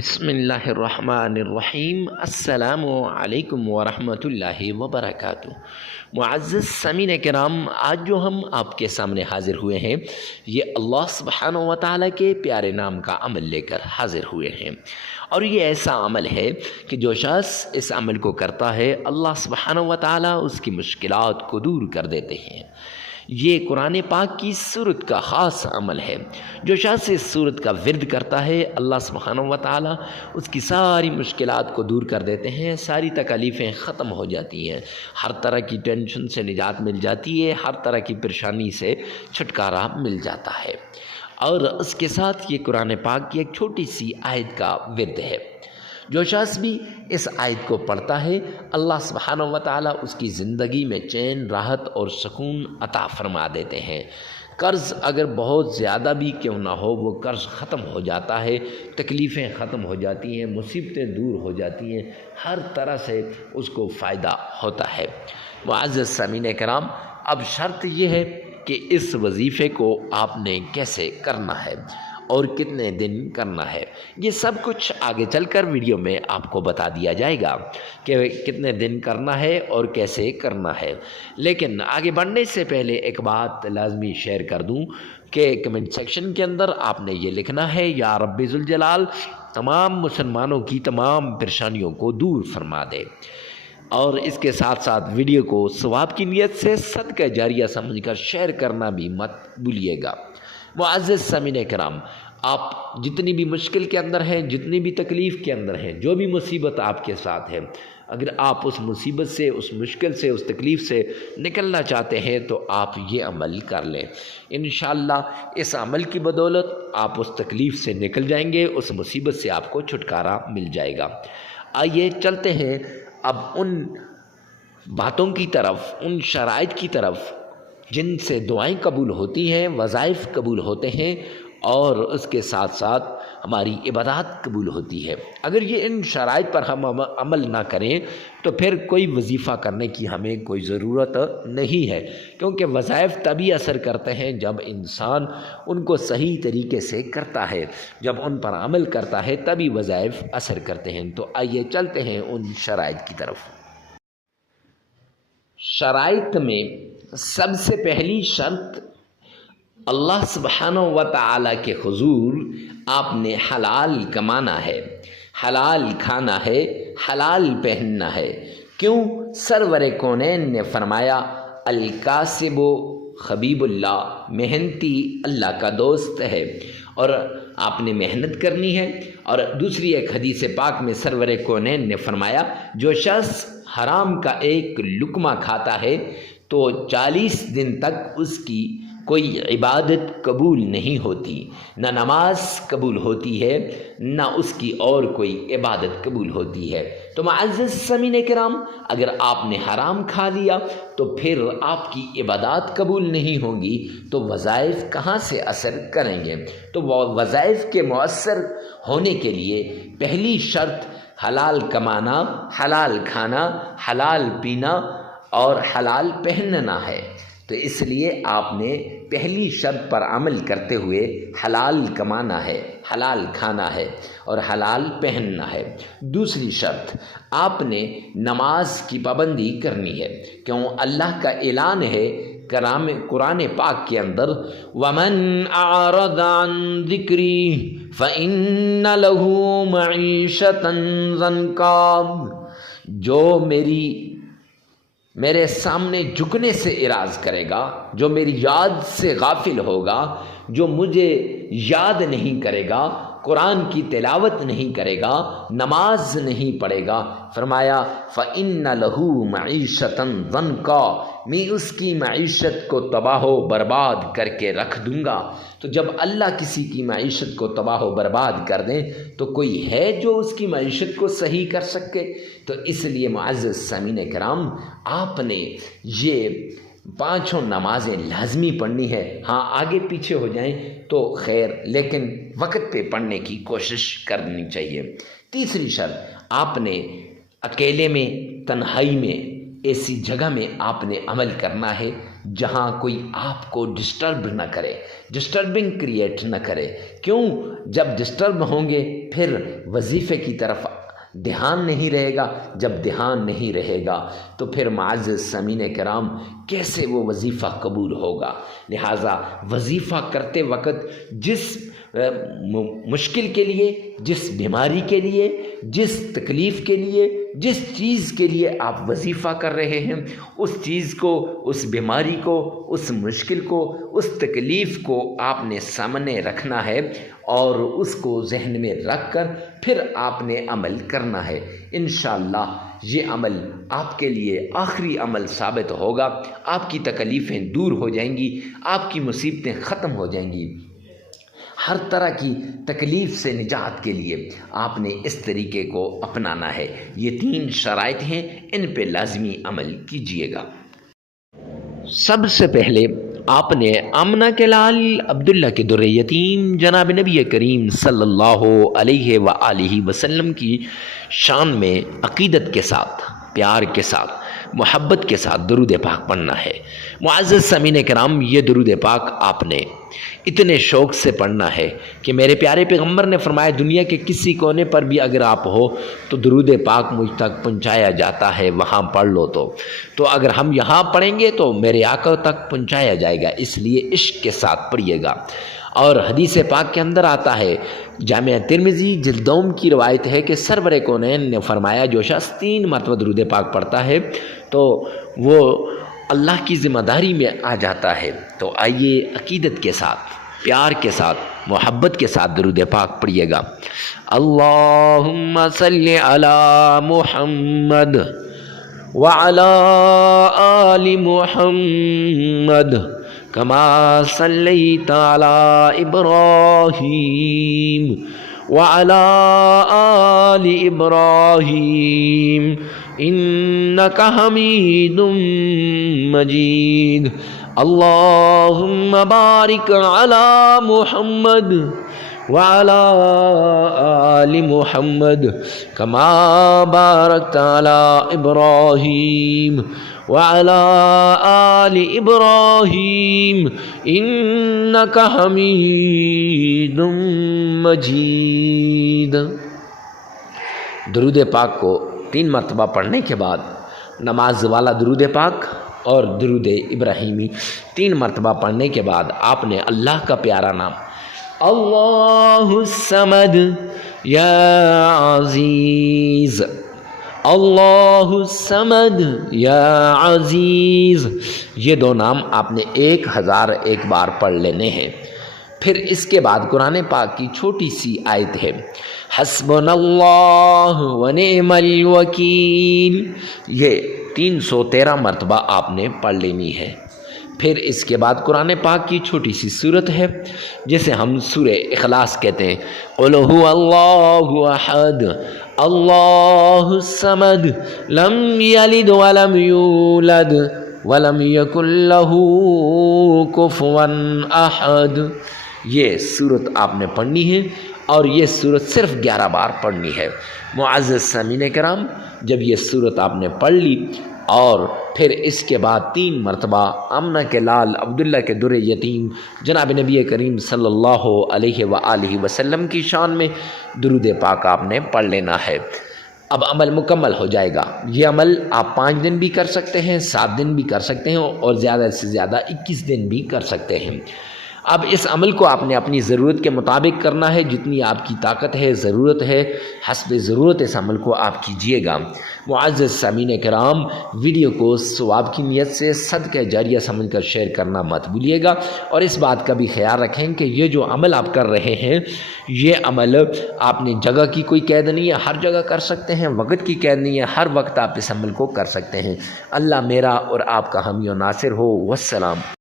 بسم اللہ الرحمن الرحیم۔ السلام علیکم ورحمۃ اللہ وبرکاتہ۔ معزز سامعین کرام، آج جو ہم آپ کے سامنے حاضر ہوئے ہیں یہ اللہ سبحانہ و تعالیٰ کے پیارے نام کا عمل لے کر حاضر ہوئے ہیں، اور یہ ایسا عمل ہے کہ جو شخص اس عمل کو کرتا ہے اللہ سبحانہ و تعالیٰ اس کی مشکلات کو دور کر دیتے ہیں۔ یہ قرآن پاک کی سورت کا خاص عمل ہے۔ جو شخص اس سورت کا ورد کرتا ہے اللہ سبحانہ و تعالیٰ اس کی ساری مشکلات کو دور کر دیتے ہیں، ساری تکالیفیں ختم ہو جاتی ہیں، ہر طرح کی ٹینشن سے نجات مل جاتی ہے، ہر طرح کی پریشانی سے چھٹکارا مل جاتا ہے۔ اور اس کے ساتھ یہ قرآن پاک کی ایک چھوٹی سی آیت کا ورد ہے۔ جو شخص بھی اس آیت کو پڑھتا ہے اللہ سبحانہ و تعالیٰ اس کی زندگی میں چین، راحت اور سکون عطا فرما دیتے ہیں۔ قرض اگر بہت زیادہ بھی کیوں نہ ہو وہ قرض ختم ہو جاتا ہے، تکلیفیں ختم ہو جاتی ہیں، مصیبتیں دور ہو جاتی ہیں، ہر طرح سے اس کو فائدہ ہوتا ہے۔ معزز سامعین کرام، اب شرط یہ ہے کہ اس وظیفے کو آپ نے کیسے کرنا ہے اور کتنے دن کرنا ہے، یہ سب کچھ آگے چل کر ویڈیو میں آپ کو بتا دیا جائے گا کہ کتنے دن کرنا ہے اور کیسے کرنا ہے۔ لیکن آگے بڑھنے سے پہلے ایک بات لازمی شیئر کر دوں کہ کمنٹ سیکشن کے اندر آپ نے یہ لکھنا ہے، یا رب ذوالجلال تمام مسلمانوں کی تمام پریشانیوں کو دور فرما دے، اور اس کے ساتھ ساتھ ویڈیو کو ثواب کی نیت سے صدقہ جاریہ سمجھ کر شیئر کرنا بھی مت بھولیے گا۔ معزز سامعین کرام، آپ جتنی بھی مشکل کے اندر ہیں، جتنی بھی تکلیف کے اندر ہیں، جو بھی مصیبت آپ کے ساتھ ہے، اگر آپ اس مصیبت سے، اس مشکل سے، اس تکلیف سے نکلنا چاہتے ہیں تو آپ یہ عمل کر لیں۔ انشاءاللہ اس عمل کی بدولت آپ اس تکلیف سے نکل جائیں گے، اس مصیبت سے آپ کو چھٹکارا مل جائے گا۔ آئیے چلتے ہیں اب ان باتوں کی طرف، ان شرائط کی طرف جن سے دعائیں قبول ہوتی ہیں، وظائف قبول ہوتے ہیں، اور اس کے ساتھ ساتھ ہماری عبادات قبول ہوتی ہے۔ اگر یہ ان شرائط پر ہم عمل نہ کریں تو پھر کوئی وظیفہ کرنے کی ہمیں کوئی ضرورت نہیں ہے، کیونکہ وظائف تبھی اثر کرتے ہیں جب انسان ان کو صحیح طریقے سے کرتا ہے، جب ان پر عمل کرتا ہے تبھی وظائف اثر کرتے ہیں۔ تو آئیے چلتے ہیں ان شرائط کی طرف۔ شرائط میں سب سے پہلی شرط، اللہ سبحانہ و تعالیٰ کے حضور آپ نے حلال کمانا ہے، حلال کھانا ہے، حلال پہننا ہے۔ کیوں؟ سرور کونین نے فرمایا الکاسب حبیب اللہ، محنتی اللہ کا دوست ہے، اور آپ نے محنت کرنی ہے۔ اور دوسری ایک حدیث پاک میں سرور کونین نے فرمایا جو شخص حرام کا ایک لقمہ کھاتا ہے تو 40 دن تک اس کی کوئی عبادت قبول نہیں ہوتی، نہ نماز قبول ہوتی ہے، نہ اس کی اور کوئی عبادت قبول ہوتی ہے۔ تو معزز سامعین کرام، اگر آپ نے حرام کھا لیا تو پھر آپ کی عبادات قبول نہیں ہوں گی، تو وظائف کہاں سے اثر کریں گے؟ تو وظائف کے مؤثر ہونے کے لیے پہلی شرط حلال کمانا، حلال کھانا، حلال پینا اور حلال پہننا ہے۔ تو اس لیے آپ نے پہلی شرط پر عمل کرتے ہوئے حلال کمانا ہے، حلال کھانا ہے اور حلال پہننا ہے۔ دوسری شرط، آپ نے نماز کی پابندی کرنی ہے، کیوں اللہ کا اعلان ہے قرآن پاک کے اندر وَمَنْ أَعْرَضَ عَنْ ذِكْرِي فَإِنَّ لَهُ مَعِيشَةً ضَنْكًا، جو میرے سامنے جھکنے سے اعراض کرے گا، جو میری یاد سے غافل ہوگا، جو مجھے یاد نہیں کرے گا، قرآن کی تلاوت نہیں کرے گا، نماز نہیں پڑھے گا، فرمایا فَإِنَّ لَهُ مَعِيشَةً ضَنْكًا، میں اس کی معیشت کو تباہ و برباد کر کے رکھ دوں گا۔ تو جب اللہ کسی کی معیشت کو تباہ و برباد کر دیں تو کوئی ہے جو اس کی معیشت کو صحیح کر سکے؟ تو اس لیے معزز سامعین کرام، آپ نے یہ 5 نمازیں لازمی پڑھنی ہے۔ ہاں آگے پیچھے ہو جائیں تو خیر، لیکن وقت پہ پڑھنے کی کوشش کرنی چاہیے۔ تیسری شرط، آپ نے اکیلے میں، تنہائی میں ایسی جگہ میں آپ نے عمل کرنا ہے جہاں کوئی آپ کو ڈسٹرب نہ کرے، ڈسٹربنگ کریٹ نہ کرے۔ کیوں؟ جب ڈسٹرب ہوں گے پھر وظیفے کی طرف دھیان نہیں رہے گا، جب دھیان نہیں رہے گا تو پھر معزز سامعین کرام کیسے وہ وظیفہ قبول ہوگا؟ لہٰذا وظیفہ کرتے وقت جس مشکل کے لیے، جس بیماری کے لیے، جس تکلیف کے لیے، جس چیز کے لیے آپ وظیفہ کر رہے ہیں، اس چیز کو، اس بیماری کو، اس مشکل کو، اس تکلیف کو آپ نے سامنے رکھنا ہے اور اس کو ذہن میں رکھ کر پھر آپ نے عمل کرنا ہے۔ انشاءاللہ یہ عمل آپ کے لیے آخری عمل ثابت ہوگا، آپ کی تکلیفیں دور ہو جائیں گی، آپ کی مصیبتیں ختم ہو جائیں گی۔ ہر طرح کی تکلیف سے نجات کے لیے آپ نے اس طریقے کو اپنانا ہے۔ یہ 3 شرائط ہیں، ان پہ لازمی عمل کیجیے گا۔ سب سے پہلے آپ نے آمنہ کے لال عبداللہ کے در یتیم جناب نبی کریم صلی اللہ علیہ وآلہ وسلم کی شان میں عقیدت کے ساتھ، پیار کے ساتھ، محبت کے ساتھ درود پاک پڑھنا ہے۔ معزز سامعین کرام، یہ درود پاک آپ نے اتنے شوق سے پڑھنا ہے کہ میرے پیارے پیغمبر نے فرمایا دنیا کے کسی کونے پر بھی اگر آپ ہو تو درود پاک مجھ تک پہنچایا جاتا ہے، وہاں پڑھ لو تو اگر ہم یہاں پڑھیں گے تو میرے آقا تک پہنچایا جائے گا، اس لیے عشق کے ساتھ پڑھیے گا۔ اور حدیث پاک کے اندر آتا ہے، جامع ترمذی جلد 2 کی روایت ہے کہ سرور کونین نے فرمایا جو شخص 3 مرتبہ درود پاک پڑھتا ہے تو وہ اللہ کی ذمہ داری میں آ جاتا ہے۔ تو آئیے عقیدت کے ساتھ، پیار کے ساتھ، محبت کے ساتھ درود پاک پڑھیے گا۔ اللہم صلی علی محمد وعلی آل محمد کما صلیت علی ابراہیم وعلی آل ابراہیم انک حمید مجید۔ اللہم بارک علی محمد وعلی آل محمد کما بارکت علی ابراہیم وعلی آل ابراہیم انک حمید مجید۔ درود پاک کو 3 مرتبہ پڑھنے کے بعد نماز والا درود پاک اور درود ابراہیمی 3 مرتبہ پڑھنے کے بعد آپ نے اللہ کا پیارا نام اللہ الصمد یا عزیز، اللہ الصمد یا عزیز، یہ 2 نام آپ نے 1001 بار پڑھ لینے ہیں۔ پھر اس کے بعد قرآن پاک کی چھوٹی سی آیت ہے حسبنا اللہ ونعم الوکیل، یہ 313 مرتبہ آپ نے پڑھ لینی ہے۔ پھر اس کے بعد قرآن پاک کی چھوٹی سی سورت ہے جسے ہم سورہ اخلاص کہتے ہیں، قل هو اللہ احد اللہ الصمد لم یلد ولم یولد ولم یکن لہ کفوا احد۔ یہ سورت آپ نے پڑھنی ہے اور یہ سورت صرف 11 بار پڑھنی ہے۔ معزز سامعین کرام، جب یہ سورت آپ نے پڑھ لی اور پھر اس کے بعد 3 مرتبہ آمنہ کے لال عبداللہ کے در یتیم جناب نبی کریم صلی اللہ علیہ وآلہ وسلم کی شان میں درود پاک آپ نے پڑھ لینا ہے۔ اب عمل مکمل ہو جائے گا۔ یہ عمل آپ 5 دن بھی کر سکتے ہیں، 7 دن بھی کر سکتے ہیں اور زیادہ سے زیادہ 21 دن بھی کر سکتے ہیں۔ اب اس عمل کو آپ نے اپنی ضرورت کے مطابق کرنا ہے، جتنی آپ کی طاقت ہے، ضرورت ہے، حسب ضرورت اس عمل کو آپ کیجئے گا۔ معزز سامعین کرام، ویڈیو کو ثواب کی نیت سے صدقہ جاریہ سمجھ کر شیئر کرنا مت بھولیے گا، اور اس بات کا بھی خیال رکھیں کہ یہ جو عمل آپ کر رہے ہیں یہ عمل آپ نے جگہ کی کوئی قید نہیں ہے، ہر جگہ کر سکتے ہیں، وقت کی قید نہیں ہے، ہر وقت آپ اس عمل کو کر سکتے ہیں۔ اللہ میرا اور آپ کا حامی و ناصر ہو۔ والسلام۔